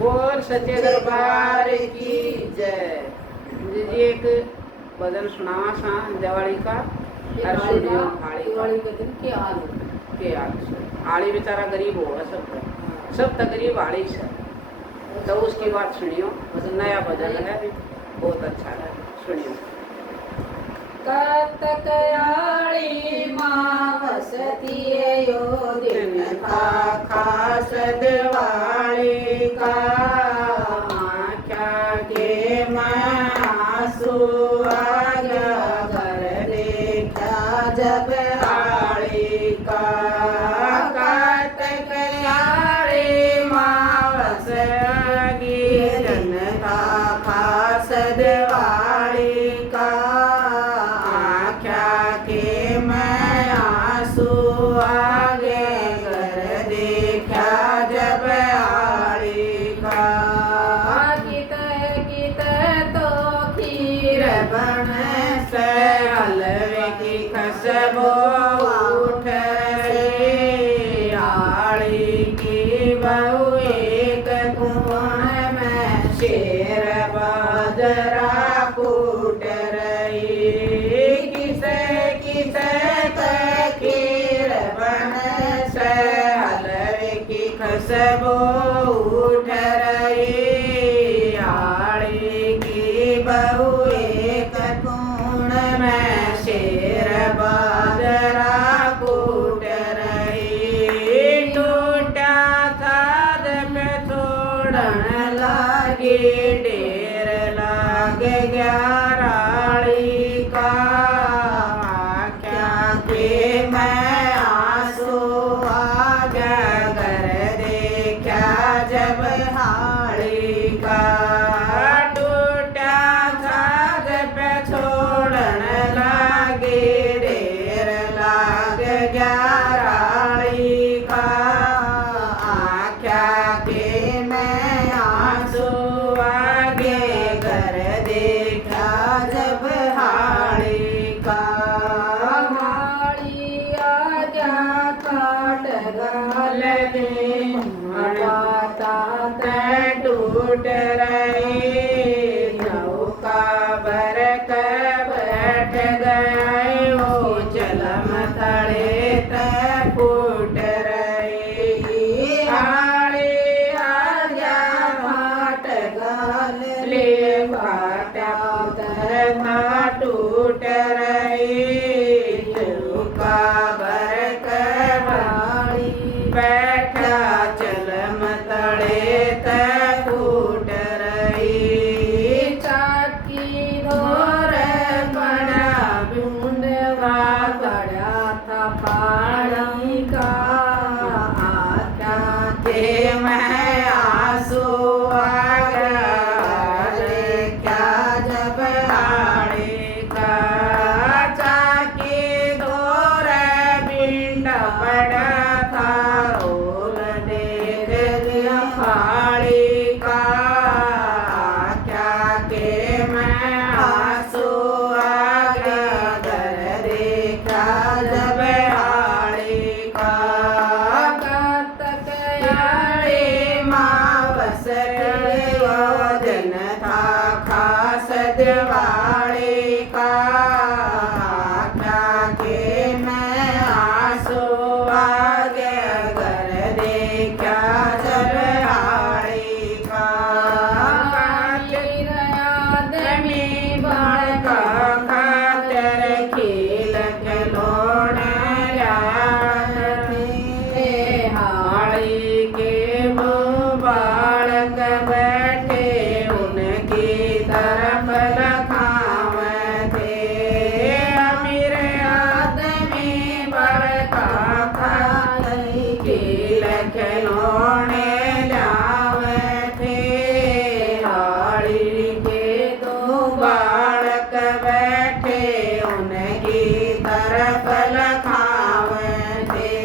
बोल सच्चे दरबार की जय। जी एक भजन सुनावा सा दिवाली का। दिवाली के दिन के आली बेचारा गरीब होगा सब तक गरीब आली से। तो उसकी बात सुनियो, नया भजन है, बहुत अच्छा है, सुनियो। कतक आली माँ बसती यो दिन था खास दिवाली का। क्या के मैं आंसू आ गया घर देखा जब आली का। कतक आली माँ बसती दिन था खास दिवाली का। के मैं आंसू आ गए घर देखा जब आली का। कित तो खीर बन से हलवे की खुशबू उठ रही। आली की बहू एक कुआं में शेर बाजरा कूट रही। खीर बन से हलवे की खुशबू उठ रही। आली की बहू एक कोण में शेर बाजरा कूट रही। टूटा साध पे छोड़न लागी ढेर लाग गया राली का। के मैं आंसू आ गया घर देखा जब हाली का। टूटा साध पे छोड़न लागे ढेर लाग गया राली का। क्या के मैं आंसू आ गए घर देखा जब हाली का। गाल में माता टूट रही। नौका बरक बैठ गए वो चलम तड़े फूट रही। आड़े आजा भाट गाल ले भाटा टूट रही। नौका बरक बैठा चलम तड़े फूट रही। चाकी धोर बड़ा बूंदवा बड़ा था पानी का। आका के मैं आंसू आ गया क्या जब आड़े का। चाकी धोर बिंड बड़ा हाली का। क्या के मैं आंसू आ गया घर देखा जब हाली का। कतक आली माँ बसती वो दिन था खास दिवाली का। क्या के मैं आंसू आ गया घर देखा जब हाली का। आदमी बड़का खातर खेल खिलौना थे। हाली के बालक बैठे उनकी तरफ लखावे थे। अमीर आदमी बड़का खातर खेल खिलौने लावे थे। हाली के दो बालक बैठे उनकी तरफ लखावे थे।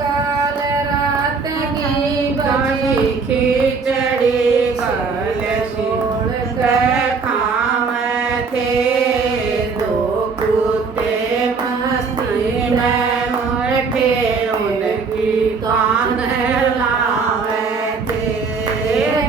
काल रात की बड़ी खिचड़ी कल छोड़ कर खावे थे। दो कुत्ते मस्ती में उठे उनकी कान लावे थे।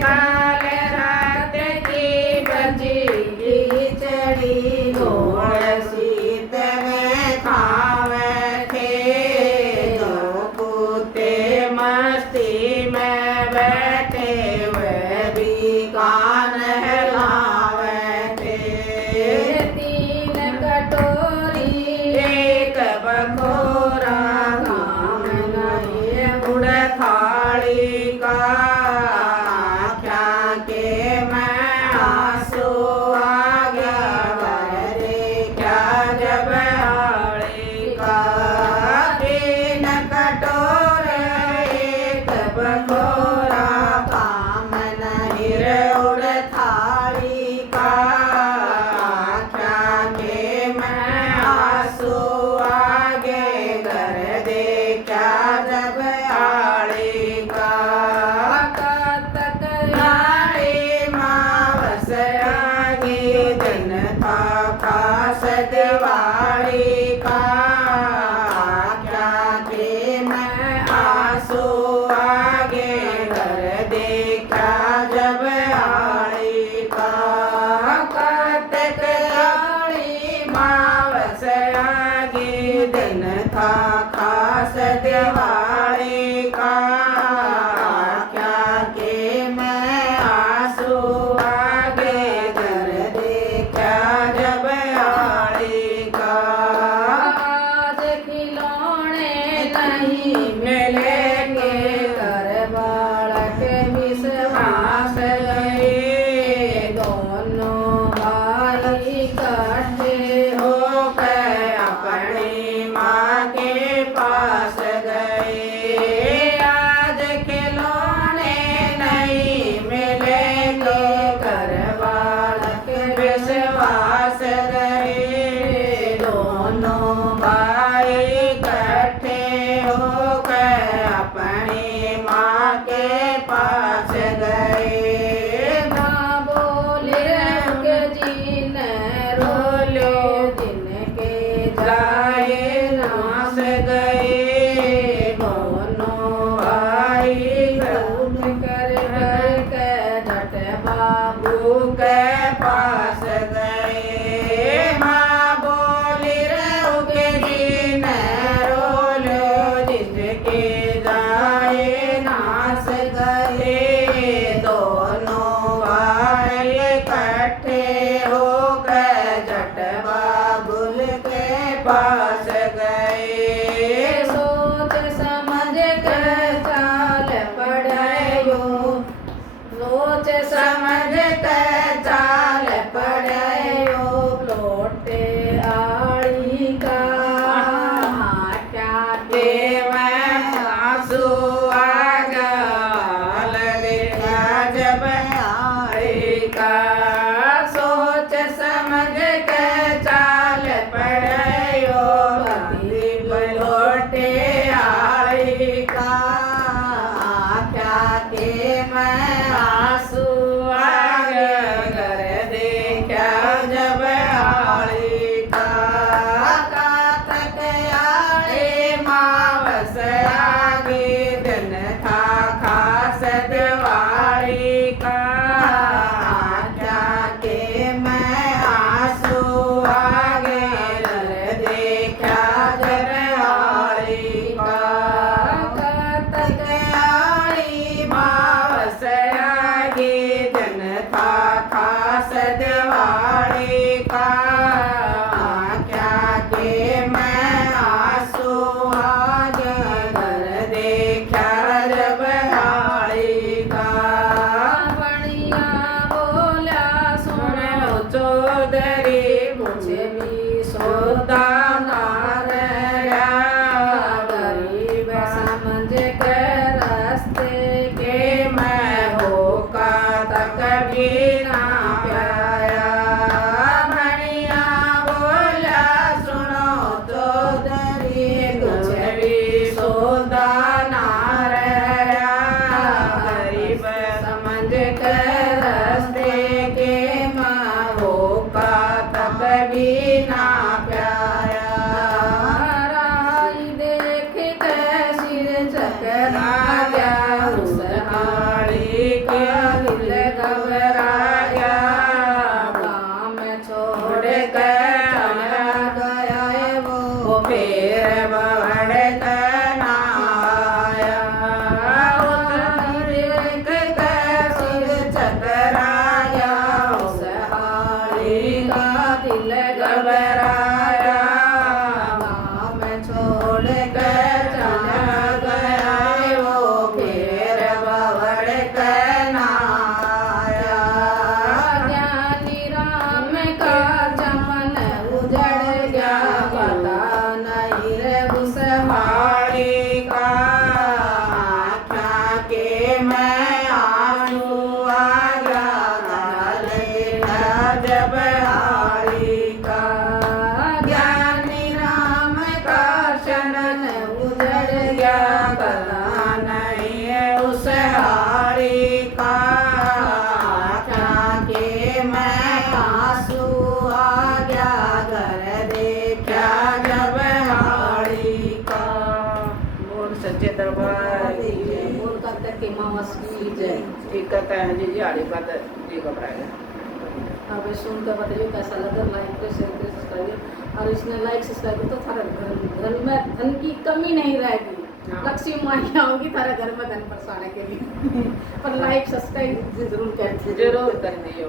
देखा जब आड़ी का कातक आड़ी मावस आगे दिन था खास दिवाली का क्या के मैं आंसू आगे कर देखा जब आड़ी का कातक आड़ी मावस आगे दिन था खास दिवाली का क्या के मैं आंसू आगे कर देखा जब आड़ी का आज खिलौने नहीं मिलेंगे कर बालक विश्वास गए दोनों भाई इकट्ठे होकर अपनी माँ के पास गए आज खिलौने नहीं मिलेंगे घर बालक विश्वास गए दोनों भाई इकट्ठे होकर अपनी माँ के पास गए माँ बोले के जीन रोलो जिनके जाए नास गए दोनों भाई उठ कर घर के झट बाबू बाबू के पास गए माँ बोली रहोगे दिन रोलो जिसके जाए नास गए दोनों भाई इकट्ठे होकर जट बाबुल के पास गए सोच समझ कर चाल पड़ायो सोच समझ कर चाल पड़ायो लोटे आड़ी का क्या के मैं आंसू आ गाल देखा जब आए का सोच समझ के चाल पड़ायो दिल लौटे आए का क्या के मैं आंसू आ घर देखा जब आए का कातक आए मावस आगे दिन था खास दिवाली का क्या के मैं आंसू आगे देखा जब आए का कातक आए मावस आगे दिन था खास दिवाली का क्या के मैं आंसू आगे घर देखा जब आड़ी का बढ़िया बोला सुनो चौधरी मुझे भी सोदा नारया गरीब समझ कर रास्ते के मैं होका तक भी ना पाया बढ़िया बोला सुनो चौधरी मुझे भी सोदा नारया गरीब समझ कर रास्ते के मैं होका तक भी ना पाया राही देख के सिर चकरा गया उस हाड़ी के दिल घबराया काम छोड़ छोड़ कर चला गया वो फिर बढ़ कर ना आया उस देख कर सिर चकराया उस हाड़ी का दिल घबराया गाँव छोड़ कर चला गया वो क्या करना नहीं उस हाड़ी का, आँखों के मैं आंसू आ गया घर देखा जब हाड़ी का। बोल सच्चे दरबार की जय। बोल करते कि मावस की जय। ठीक करता है जी आड़ी बात जी घबराएगा। अब सुनकर बताइए कैसा लगा, लाइक करिए, शेयर करिए, सब्सक्राइब करिए। और इसने लाइक सब्सक्राइब तो थारा घर में धन की कमी नहीं रहेगी। हाँ। लक्ष्मी माया होगी थारा घर में धन बरसाने के लिए। पर लाइक सब्सक्राइब जरूर कर दीजिए। जरूर कर दियो।